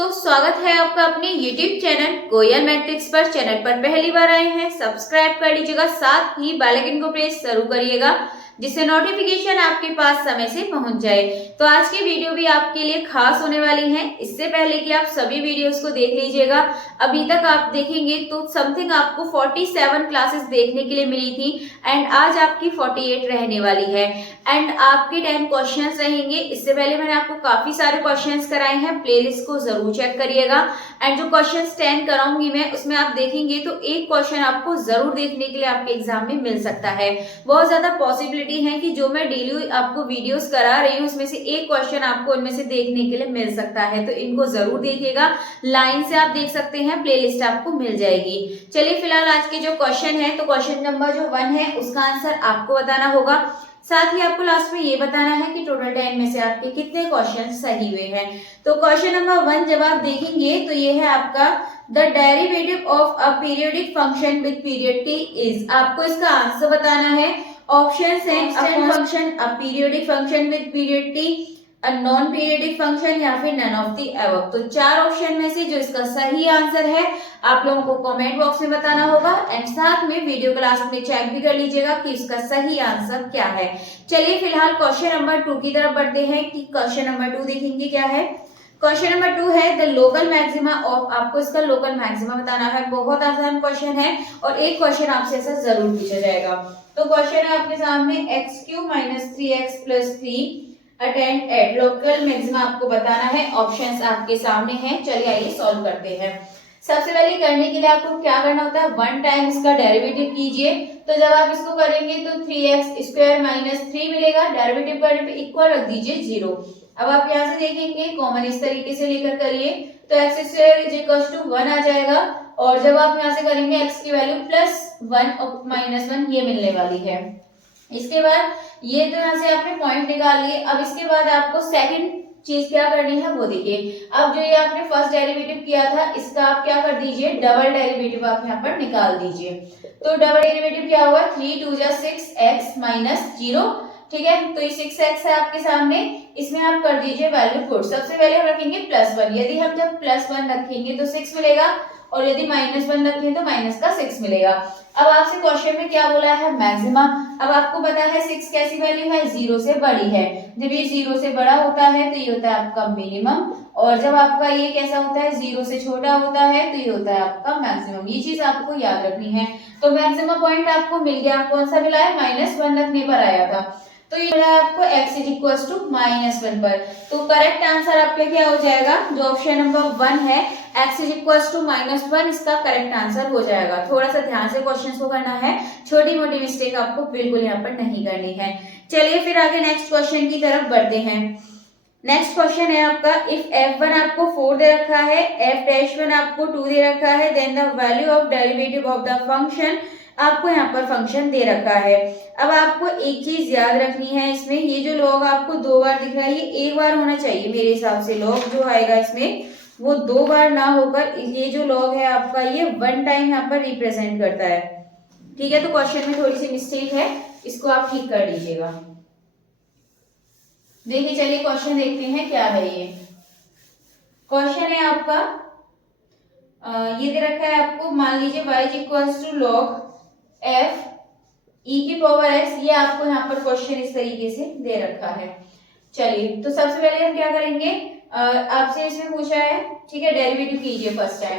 दोस्तों, स्वागत है आपका अपने YouTube चैनल कोयल मैट्रिक्स पर। चैनल पर पहली बार आए हैं, सब्सक्राइब कर लीजिएगा, साथ ही बेल आइकन को प्रेस जरूर करिएगा जिससे नोटिफिकेशन आपके पास समय से पहुंच जाए। तो आज की वीडियो भी आपके लिए खास होने वाली है। इससे पहले कि आप सभी वीडियोस को देख लीजिएगा, अभी तक आप देखेंगे तो समथिंग आपको 47 क्लासेस देखने के लिए मिली थी एंड आज आपकी 48 रहने वाली है एंड आपके 10 क्वेश्चंस रहेंगे। इससे पहले मैंने आपको काफी सारे क्वेश्चंस कराए हैं, प्लेलिस्ट को जरूर चेक करिएगा एंड जो क्वेश्चंस 10 कराऊंगी मैं उसमें आप देखेंगे तो एक क्वेश्चन आपको जरूर देखने के लिए आपके एग्जाम में मिल सकता है। बहुत ज्यादा पॉसिबिलिटी है कि जो मैं डेली आपको वीडियोस करा रही हूँ उसमें से एक क्वेश्चन आपको इनमें से देखने के लिए मिल सकता है, तो इनको जरूर देखिएगा। लाइन से आप देख सकते हैं, प्लेलिस्ट आपको मिल जाएगी। चलिए फिलहाल आज के जो क्वेश्चन है, तो क्वेश्चन नंबर जो 1 है उसका आंसर आपको बताना होगा। साथ ही आपको लास्ट में ये बताना है कि टोटल 10 में से आपके कितने क्वेश्चन सही हुए हैं। तो क्वेश्चन नंबर 1 जब आप देखेंगे तो ये है आपका the derivative of a periodic function with period t is. आपको इसका आंसर बताना है। ऑप्शंस हैं constant function, a periodic function with period t, a non periodic function या फिर नन ऑफ द अबव। तो चार ऑप्शन में से जो इसका सही आंसर है आप लोगों को कमेंट बॉक्स में बताना होगा एंड साथ में वीडियो के लास्ट में चेक भी कर लीजिएगा कि इसका सही आंसर क्या है। चलिए फिलहाल क्वेश्चन नंबर 2 की तरफ बढ़ते हैं कि क्वेश्चन नंबर 2 देखेंगे क्या है। क्वेश्चन नंबर 2 है द लोकल मैक्सिमा ऑफ। आपको इसका लोकल मैक्सिमा बताना है। बहुत आसान क्वेश्चन है और एक क्वेश्चन आपसे ऐसा जरूर पूछा जाएगा। तो क्वेश्चन है आपके सामने x³ - 3x + 3 attend eight. Local maxima आपको बताना है। ऑप्शंस आपके सामने हैं। चलिए आइए सॉल्व करते हैं। सबसे पहले करने के लिए आपको क्या करना होता है, 1 टाइम इसका डेरिवेटिव कीजिए। तो जब आप इसको करेंगे तो 3x² - 3 मिलेगा। डेरिवेटिव करने पे इक्वल रख दीजिए 0। अब आप यहाँ से देखेंगे कॉमन इस तरीके से लेकर करिए तो x² = 1 आ जाएगा और जब आप यहाँ से करेंगे x की वैल्यू +1 और -1 ये मिलने वाली है। इसके बाद ये तो यहाँ से आपने पॉइंट निकाल लिए। अब इसके बाद आपको सेकंड चीज क्या करनी है वो देखिए। अब जो ये आपने फर्स्ट डेरिवेटिव किया था इसका आप क्या कर दीजिए, डबल डेरिवेटिव आप यहाँ पर निकाल दीजिए। तो डबल डेरिवेटिव क्या हुआ, 3 2 6x - 0। ठीक है, तो ये 6x है आपके सामने, इसमें आप कर दीजिए वैल्यू पुट। सबसे पहले हम रखेंगे +1। यदि हम जब +1 रखेंगे तो 6 मिलेगा और यदि -1 रखेंगे तो -6 मिलेगा। अब आपसे क्वेश्चन में क्या बोला है, मैक्सिमा। अब आपको पता है 6 कैसी वैल्यू है, 0 से बड़ी है। जब ये 0 से बड़ा होता है तो ये होता है आपका मिनिमम और जब आपका ये कैसा होता है, 0 से छोटा होता है तो ये होता है आपका मैक्सिमम। ये चीज आपको याद रखनी है। तो मैक्सिमम पॉइंट आपको मिल गया। कौन सा मिला है, -1 रखने पर आया था। तो ये मिला आपको x = -1 पर। तो करेक्ट आंसर आपका क्या हो जाएगा, जो ऑप्शन नंबर 1 है x = -1 इसका करेक्ट आंसर हो जाएगा। थोड़ा सा ध्यान से क्वेश्चंस को करना है, छोटी मोटी मिस्टेक आपको बिल्कुल यहाँ पर नहीं करनी है। चलिए फिर आगे नेक्स्ट क्वेश्चन की तरफ बढ़ते हैं। नेक्स्ट क्वेश्चन है आपका, इफ f1 आपको 4 दे रखा है, f'1 आपको 2 दे रखा है, then the value of derivative of the function. आपको यहाँ पर फंक्शन दे रखा है। अब आपको एक चीज याद रखनी है इसमें, ये जो लॉग आपको 2 बार दिख रहा है ये एक बार होना चाहिए मेरे हिसाब से। लॉग जो आएगा इसमें वो 2 बार ना होकर ये जो लॉग है आपका ये 1 टाइम यहाँ पर रिप्रेजेंट करता है। ठीक है, तो क्वेश्चन में थोड़ी सी मिस्टेक है, इसको आप ठीक कर लीजिएगा। देखिए चलिए क्वेश्चन देखते हैं क्या है। ये क्वेश्चन है आपका ये दे रखा है आपको, मान लीजिए y = log f e⁻x। ये आपको यहाँ पर क्वेश्चन इस तरीके से दे रखा है। चलिए तो सबसे पहले हम क्या करेंगे, आपसे इसमें पूछा है, ठीक है, डेरिवेटिव कीजिए फर्स्ट टाइम।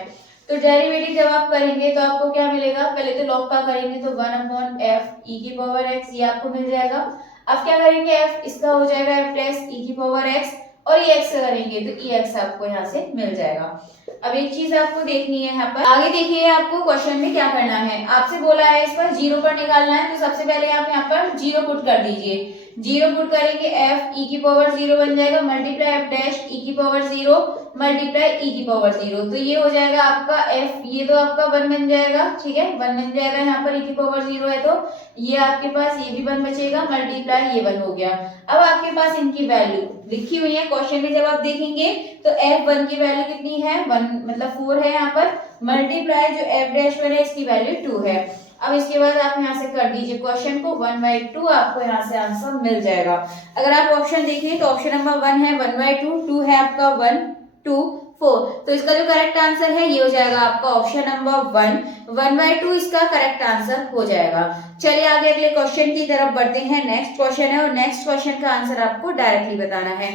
तो डेरिवेटिव जब आप करेंगे तो आपको क्या मिलेगा, पहले तो लॉग का करेंगे तो 1/f e⁻x ये आपको मिल जाएगा। अब क्या करेंगे, f इसका हो जाएगा f' e⁻x और ये x करेंगे तो ex आपको यहाँ से मिल जाएगा। अब एक चीज आपको देखनी है यहाँ पर, आगे देखिए आपको क्वेश्चन में क्या करना है। आपसे बोला है इस पर 0 पर निकालना है, तो सबसे पहले आप यहाँ पर 0 पुट कर दीजिए। 0 पुट करेंगे f e⁻0 बन जाएगा multiply f' e⁻0 multiply e⁻0। तो ये हो जाएगा आपका f, ये तो आपका 1 बन जाएगा। ठीक है, 1 बन जाएगा यहाँ पर e⁻0 है तो ये आपके पास ये भी 1 बचेगा मल्टीप्लाई ये 1 हो गया। अब आपके पास इनकी वैल्यू लिखी हुई है क्वेश्चन में, जब आप देखेंगे तो f1 की वैल्यू कितनी है, 1 मतलब 4 है यहाँ पर, मल्टीप्लाई जो f'1 है इसकी वैल्यू 2 है। अब इसके बाद आप यहाँ से कर दीजिए क्वेश्चन को 1/2, आपको यहाँ से आंसर मिल जाएगा। अगर आप ऑप्शन देखें तो ऑप्शन नंबर 1 है 1/2, 2 है आपका 1, 2 4। तो इसका जो करेक्ट आंसर है ये हो जाएगा आपका ऑप्शन नंबर 1, 1/2 इसका करेक्ट आंसर हो जाएगा। चलिए आगे अगले क्वेश्चन की तरफ बढ़ते हैं। नेक्स्ट क्वेश्चन है और नेक्स्ट क्वेश्चन का आंसर आपको डायरेक्टली बताना है।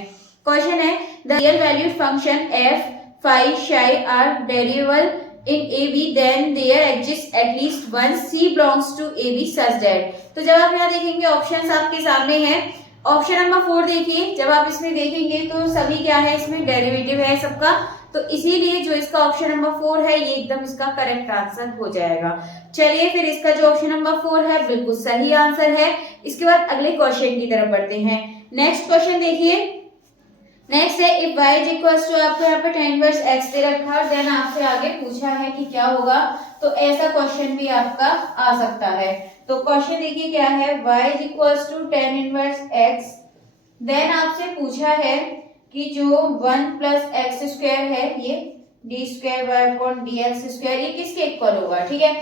क्वेश्चन है the real valued function f, phi, psi are derivable in AB then there exists at least one C belongs to AB such that। तो जब आप यहाँ देखेंगे ऑप्शंस आपके सामने हैं। ऑप्शन नंबर 4 देखिए, जब आप इसमें देखेंगे तो सभी क्या है, इसमें डेरिवेटिव है सबका, तो इसीलिए जो इसका ऑप्शन नंबर 4 है ये एकदम इसका करेक्ट आंसर हो जाएगा। चलिए फिर इसका जो ऑप्शन नंबर 4 है बिल्कुल सही आंसर है। इसके बाद अगले क्वेश्चन की तरफ बढ़ते हैं। नेक्स्ट क्वेश्चन देखिए, नेक्स्ट है if y is equal to, आपको यहाँ पे tan इनवर्स x दे रखा है, देन आपसे आगे पूछा है कि क्या होगा, तो ऐसा क्वेश्चन भी आपका आ सकता है। तो क्वेश्चन देखिए क्या है, y is equal to tan inverse x, then आपसे पूछा है कि जो 1 प्लस एक्स स्क्वायर है ये d square y upon d x square, ये किसके इक्वल होगा, ठीक है।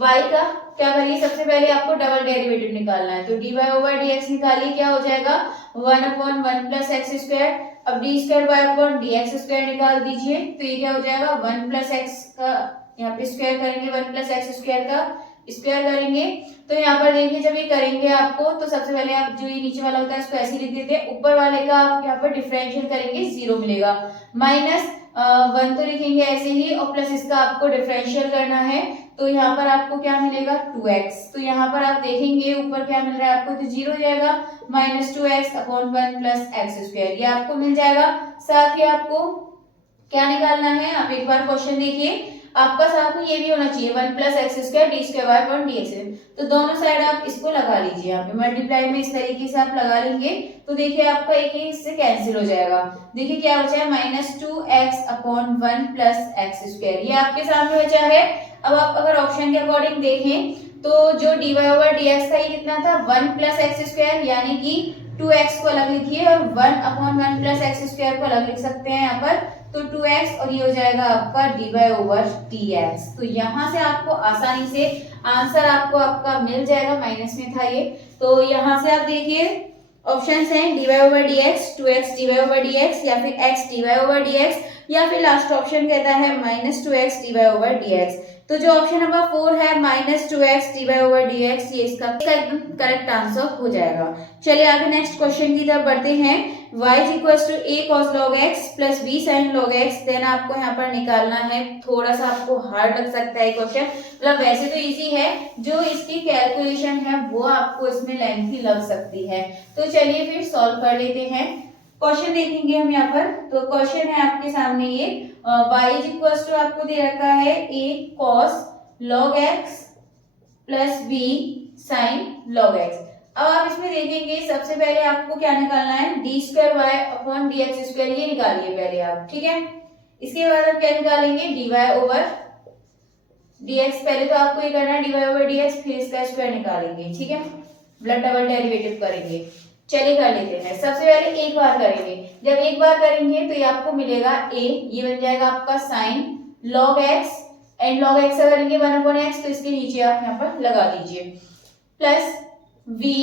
y का क्या करिए, सबसे पहले आपको डबल डेरिवेटिव निकालना है, तो d y over d x निकालिए, क्या हो जाएगा 1 अपॉन 1 प्लस एक्स स्क्वायर। अब d square y upon d x square निकाल दीजिए, तो ये क्या हो जाएगा 1 प्लस एक्स का यहाँ पे स्क्वायर करेंगे, 1 प्लस एक्स स्क्वायर का स्क्वायर करेंगे। तो यहाँ पर देखिए जब ये करेंगे आपको, तो सबसे पहले आप जो ये नीचे वाला होता है इसको ऐसे लिख देते हैं, ऊपर वाले का आप यहाँ पर डिफरेंशियल करेंगे 0 मिलेगा, माइनस 1 तो लिखेंगे ऐसे ही, और प्लस इसका आपको डिफरेंशियल करना है, तो यहाँ पर आपको क्या मिलेगा 2x। तो यहाँ पर आप देखेंगे ऊपर क्या मिल रहा है आपको, तो 0 हो जाएगा, minus 2x upon 1 plus x square, ये आपको मिल जाएगा। साथ ही आपको क्या निकालना है, आप एक बार क्वेश्चन देखिए, आपका साथ में ये भी होना चाहिए 1 plus x square d square y upon d x, तो दोनों साइड आप इसको लगा लीजिए, यहाँ पे मल्टीप्लाई में इस तरीके से आप लगा लेंगे, तो देखिए आपका एक ही इससे कैंसिल हो जाएगा। देखिए क्या बचा है, minus 2x upon 1 plus x square, ये आपके सामने बचा है। अब आप अगर ऑप्शन के अकॉर्डिंग देखें तो जो d y over d x था ये कितना था 1 प्लस एक्स स्क्वायर, यानी कि 2x को अलग लिखिए और 1 अपॉन 1 प्लस एक्स स्क्वायर को अलग लिख सकते हैं यहाँ पर, तो 2x और ये हो जाएगा आपका d y over d x. तो यहाँ से आपको आसानी से आंसर आपको आपका मिल जाएगा, माइनस में था ये, तो यहाँ से आप देखिए ऑप्शंस हैं d y over d x, 2x d y over d x, या फिर x d y over d x, या फिर लास्ट ऑप्शन कहता है minus 2x d y over d x. तो जो ऑप्शन नंबर 4 है minus 2x d y over d x, ये इसका एकदम करेक्ट आंसर हो जाएगा। चलिए आगे नेक्स्ट क्वेश्चन की तरफ बढ़ते हैं। y is equal to a cos log x plus b sin log x, then आपको यहाँ पर निकालना है, थोड़ा सा आपको हार्ड लग सकता है क्वेश्चन, मतलब वैसे तो इजी है, जो इसकी कैलकुलेशन है वो आपको इसमें लेंथी लग सकती है। तो चलिए फिर सॉल्व कर लेते हैं। क्वेश्चन देखेंगे हम यहाँ पर, तो क्वेश्चन है आपके सामने ये y इज इक्वल टू आपको दे रखा है a cos log x plus b sin log x। अब आप इसमें देखेंगे सबसे पहले आपको क्या निकालना है, d square y upon d x square, ये निकालिए पहले आप, ठीक है। इसके बाद हम क्या निकालेंगे, d y over d x, पहले तो आपको ये करना है d y over d x, फिर इसका स्क्वायर निकालेंगे, ठीक है, ब्लड डबल डेरिवेटिव करेंगे। चलिए कर लेते हैं। सबसे पहले एक बार करेंगे, जब एक बार करेंगे तो ये आपको मिलेगा a, ये बन जाएगा आपका sine log x, and log x से करेंगे 1 अपॉन x, तो इसके नीचे आप यहाँ पर लगा दीजिए, प्लस v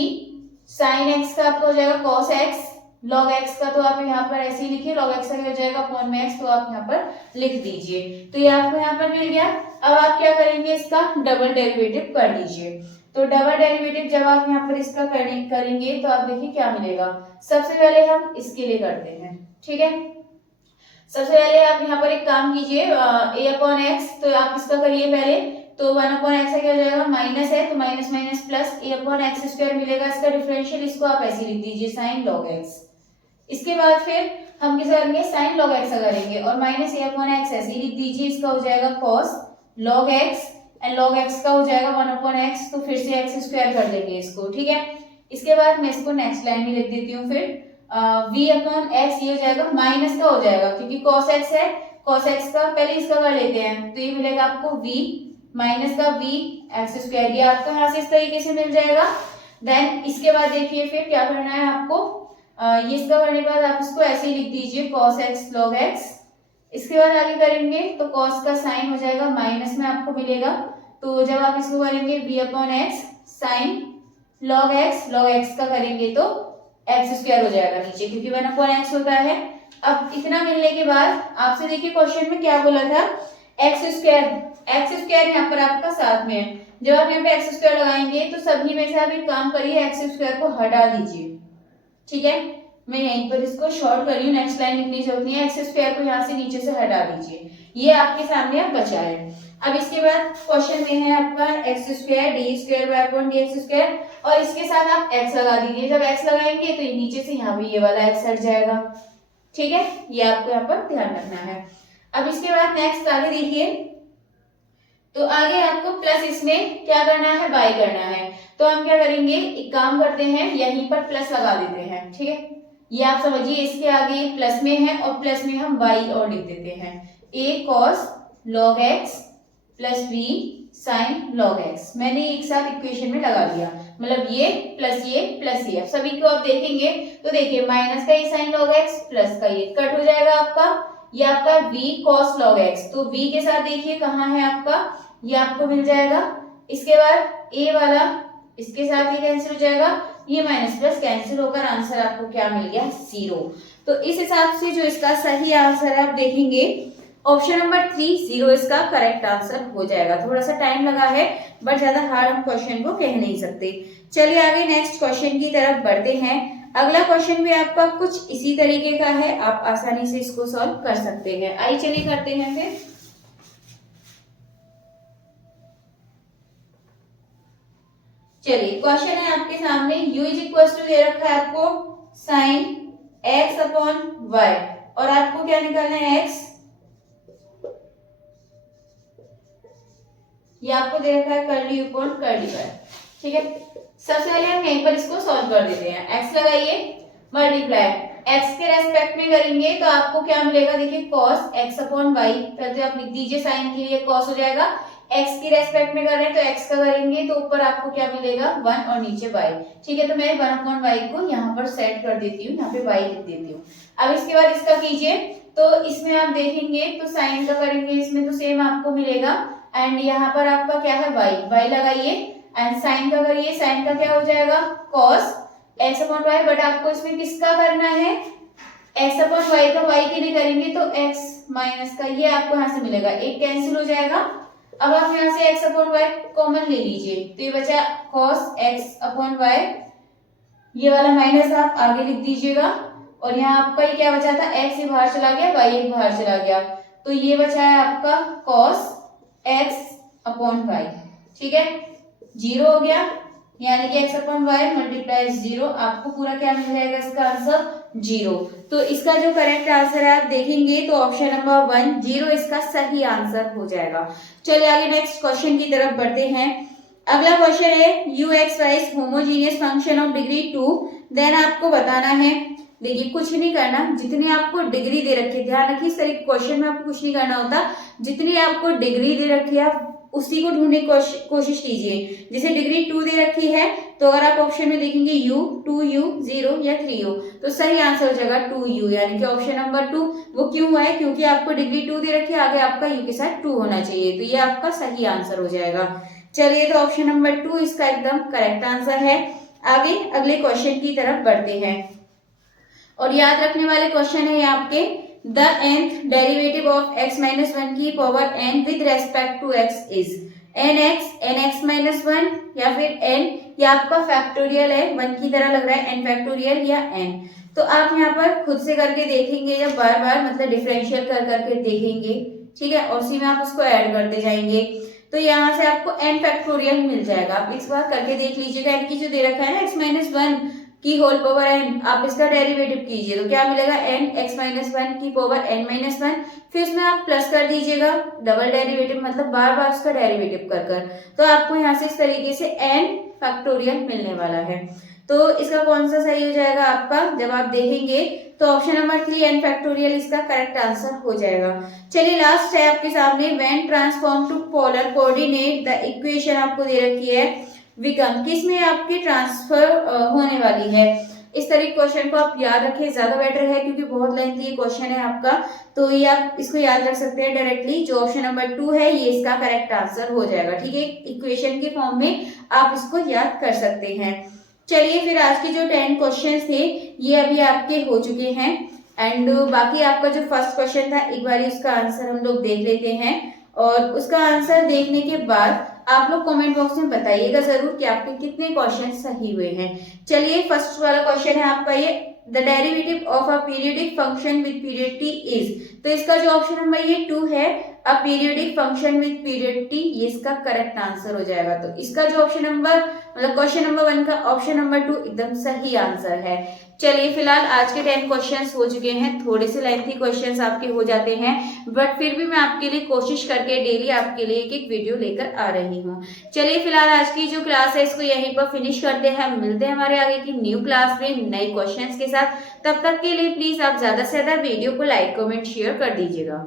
साइन x का आपको हो जाएगा cos x, log x का तो आप यहाँ पर ऐसे ही लिखिए, log x का हो जाएगा अपॉन में x, तो आप यहाँ पर लिख दीजिए, तो ये आपको यहाँ पर मिल गया। अब आप क्या करेंगे, इसका डबल डेरिवेटिव कर दीजिए, तो डबल डेरिवेटिव जब आप यहाँ पर इसका करेंगे तो आप देखिए क्या मिलेगा। सबसे पहले हम इसके लिए करते हैं, ठीक है। सबसे पहले आप यहाँ पर एक काम कीजिए, a अपॉन एक्स, तो आप इसका करिए पहले, तो 1 अपॉन एक्स क्या हो जाएगा, माइनस है तो minus minus plus a upon x square मिलेगा, इसका डिफरेंशियल इसको आप ऐसे लिख दीजिए साइन लॉग एक्स। इसके बाद फिर हम किस करेंगे, साइन लॉग एक्स करेंगे, और माइनस a अपॉन एक्स ऐसे ही लिख दीजिए, इसका हो जाएगा cos log x, and log x का हो जाएगा 1 अपॉन x, तो फिर से x स्क्वायर कर देंगे इसको, ठीक है। इसके बाद मैं इसको नेक्स्ट लाइन में लिख देती हूँ, फिर v अपॉन x ये हो जाएगा माइनस का हो जाएगा, क्योंकि cos x है, cos x का पहले इसका कर लेते हैं, तो ये मिलेगा आपको v माइनस का v x स्क्वायर, ये आपको यहाँ से इस तरीके से मिल जाएगा। देन इसके बाद देखिए फिर क्या करना है आपको, ये इसका करने के बाद आप इसको ऐसे ही लिख दीजिए cos x log x। इसके बाद आगे करेंगे तो cos का साइन हो जाएगा माइनस में आपको मिलेगा, तो जब आप इसको करेंगे v upon x sine log x का करेंगे तो x स्क्वायर हो जाएगा नीचे, क्योंकि 1 अपॉन एक्स होता है, अब इतना मिलने के बाद आपसे देखिए क्वेश्चन में क्या बोला था, एक्स स्क्वायर यहाँ पर आपका साथ में है। जब आप यहाँ पे एक्स स्क्वायर लगाएंगे तो सभी में से आप एक काम करिए, एक्स स्क्वायर को हटा दीजिए। ठीक है, मैं यहीं पर इसको शॉर्ट कर रही हूँ, नेक्स्ट लाइन लिखने की जरूरत नहीं है। एक्स स्क्वायर को यहाँ से नीचे से हटा दीजिए, ये आपके सामने अब बचा है। अब इसके बाद क्वेश्चन में है आपका x square d square y upon d x square, और इसके साथ आप एक्स लगा दीजिए। जब एक्स लगाएंगे तो नीचे से यहाँ भी ये वाला एक्स हट जाएगा। ठीक है, ये आपको यहाँ पर ध्यान रखना है। अब इसके बाद नेक्स्ट आगे देखिए, तो आगे आपको प्लस इसमें क्या करना है, बाई करना है। तो हम क्या करेंगे, एक काम करते हैं, यहीं पर प्लस लगा देते हैं। ठीक है, ये आप समझिए, इसके आगे प्लस में है और प्लस में हम बाई और लिख देते हैं, a cos log x plus b sin log x। मैंने एक साथ इक्वेशन में लगा दिया, मतलब ये प्लस ये प्लस ये। अब सभी को आप देखेंगे तो देखिए माइनस का ये sin log x प्लस का ये कट हो जाएगा आपका, ये आपका v cos log x। तो v के साथ देखिए कहाँ है आपका, ये आपको मिल जाएगा। इसके बाद a वाला इसके साथ ही कैंसिल हो जाएगा, ये माइनस प्लस कैंसिल होकर आंसर आपको क्या मिल गया, 0। तो इस हिसाब से जो इसका सही आंसर है आप देखेंगे ऑप्शन नंबर 3 0 इसका करेक्ट आंसर हो जाएगा। थोड़ा सा टाइम लगा है बट ज्यादा हार्ड हम क्वेश्चन को कह नहीं सकते। चलिए आगे नेक्स्ट क्वेश्चन की तरफ बढ़ते हैं। अगला क्वेश्चन भी आपका कुछ इसी तरीके का है, आप आसानी से इसको सॉल्व कर सकते हैं। आइए चलिए करते हैं फिर। चलिए क्वेश्चन है आपके सामने, u इज इक्वल टू दे रखा है आपको साइन x अपॉन y, और आपको क्या निकालना है x, ये आपको दे रखा है कर्ली अपॉन कर्ली y। ठीक है, सबसे पहले हम यहीं पर इसको सॉल्व कर देते हैं। x लगाइए, मल्टीप्लाई x के रेस्पेक्ट में करेंगे तो आपको क्या मिलेगा, देखिए cos x अपॉन y, पहले तो आप लिख दीजिए, साइन के लिए cos हो जाएगा। x की रेस्पेक्ट में कर रहे हैं तो x का करेंगे तो ऊपर आपको क्या मिलेगा 1 और नीचे y। ठीक है, तो मैं 1 अपॉन y को यहाँ पर सेट कर देती हूँ, यहाँ पे y लिख देती हूँ। अब इसके बाद इसका कीजिए, तो इसमें आप देखेंगे तो साइन का करेंगे इसमें तो सेम आपको मिलेगा, एंड यहाँ पर आपका क्या है y लगाइए, एंड साइन का करिए, साइन का क्या हो जाएगा cos x upon y, but आपको इसमें किसका करना है, x अपॉन y का, y के लिए करेंगे तो x माइनस का, ये आपको यहाँ से मिलेगा, एक कैंसिल हो जाएगा। अब आप यहाँ से x अपॉन y कॉमन ले लीजिए, तो ये बचा cos x अपॉन y, ये वाला माइनस आप आगे लिख दीजिएगा, और यहाँ आपका ये क्या बचा था, x ये बाहर चला गया, y ये बाहर चला गया, तो ये बचा है आपका cos x अपॉन y। ठीक है, 0 हो गया, यानी कि x अपॉन y मल्टीप्लाई 0, आपको पूरा क्या मिल जाएगा, इसका आंसर 0। तो इसका जो करेक्ट आंसर है आप देखेंगे तो ऑप्शन नंबर 1 0 इसका सही आंसर हो जाएगा। चलिए आगे नेक्स्ट क्वेश्चन की तरफ बढ़ते हैं। अगला क्वेश्चन है ux y homogeneous function of degree 2, then आपको बताना है, देखिए कुछ नहीं करना, जितनी आपको डिग्री दे रखी है, ध्यान रखिए इस तरह क्वेश्चन में आपको कुछ नहीं करना होता, जितनी आपको डिग्री दे रखी है आप उसी को ढूंढने की कोशिश कीजिए। जैसे डिग्री 2 दे रखी है तो अगर आप ऑप्शन में देखेंगे u 2u 0 या 3u, तो सही आंसर हो जाएगा 2u, यानी कि ऑप्शन नंबर 2। वो क्यों है, क्योंकि आपको डिग्री 2 दे रखी है, आगे आपका u के साथ 2 होना चाहिए, तो ये आपका सही आंसर हो जाएगा। चलिए तो ऑप्शन नंबर 2 इसका एकदम करेक्ट आंसर है। आगे अगले क्वेश्चन की तरफ बढ़ते हैं, और याद रखने वाले क्वेश्चन है आपके the nth derivative of x minus 1 की power n with respect to x is nx nx minus 1 या फिर n, या आपका फैक्टोरियल है, 1 की तरह लग रहा है, n फैक्टोरियल या n। तो आप यहाँ पर खुद से करके देखेंगे, जब बार बार मतलब डिफरेंशियल कर करके देखेंगे, ठीक है, और उसी में आप उसको ऐड करते जाएंगे, तो यहाँ से आपको n फैक्टोरियल मिल जाएगा। आप इस बार करके देख लीजिएगा, n की जो दे रखा है ना x माइनस 1 की होल पावर n, आप इसका डेरिवेटिव कीजिए तो क्या मिलेगा n x माइनस 1 की पावर n माइनस 1, फिर उसमें आप प्लस कर दीजिएगा, डबल डेरिवेटिव मतलब बार बार उसका डेरिवेटिव कर कर, तो आपको यहाँ से इस तरीके से n फैक्टोरियल मिलने वाला है। तो इसका कौन सा सही हो जाएगा आपका, जब आप देखेंगे तो ऑप्शन नंबर 3 n फैक्टोरियल इसका करेक्ट आंसर हो जाएगा। चलिए लास्ट है आपके सामने, when transform to polar coordinate the equation आपको दे रखी है विकम, किसमें आपकी ट्रांसफर होने वाली है। इस तरह क्वेश्चन को आप याद रखें, ज्यादा बेटर है क्योंकि बहुत लेंथी क्वेश्चन है आपका, तो ये आप इसको याद रख सकते हैं डायरेक्टली, जो ऑप्शन नंबर 2 है ये इसका करेक्ट आंसर हो जाएगा। ठीक है, इक्वेशन के फॉर्म में आप इसको याद कर सकते हैं। चलिए फिर आज के जो 10 क्वेश्चन थे ये अभी आपके हो चुके हैं। एंड बाकी आपका जो फर्स्ट क्वेश्चन था एक बार उसका आंसर हम लोग देख लेते हैं, और उसका आंसर देखने के बाद आप लोग कमेंट बॉक्स में बताइएगा जरूर कि आपके कितने क्वेश्चन सही हुए हैं। चलिए फर्स्ट वाला क्वेश्चन है आपका ये, the derivative of a periodic function with period T is. तो इसका जो ऑप्शन नंबर ये 2 है, a periodic function with period T, ये इसका करेक्ट आंसर हो जाएगा। तो इसका जो ऑप्शन नंबर मतलब क्वेश्चन नंबर 1 का ऑप्शन नंबर 2 एकदम सही आंसर है। चलिए फिलहाल आज के 10 क्वेश्चंस हो चुके हैं, थोड़े से लेंथी क्वेश्चंस आपके हो जाते हैं, बट फिर भी मैं आपके लिए कोशिश करके डेली आपके लिए एक एक वीडियो लेकर आ रही हूँ। चलिए फिलहाल आज की जो क्लास है इसको यहीं पर फिनिश करते हैं, मिलते हैं हमारे आगे की न्यू क्लास में नए क्वेश्चंस के साथ। तब तक के लिए प्लीज आप ज्यादा से ज्यादा वीडियो को लाइक कमेंट शेयर कर दीजिएगा।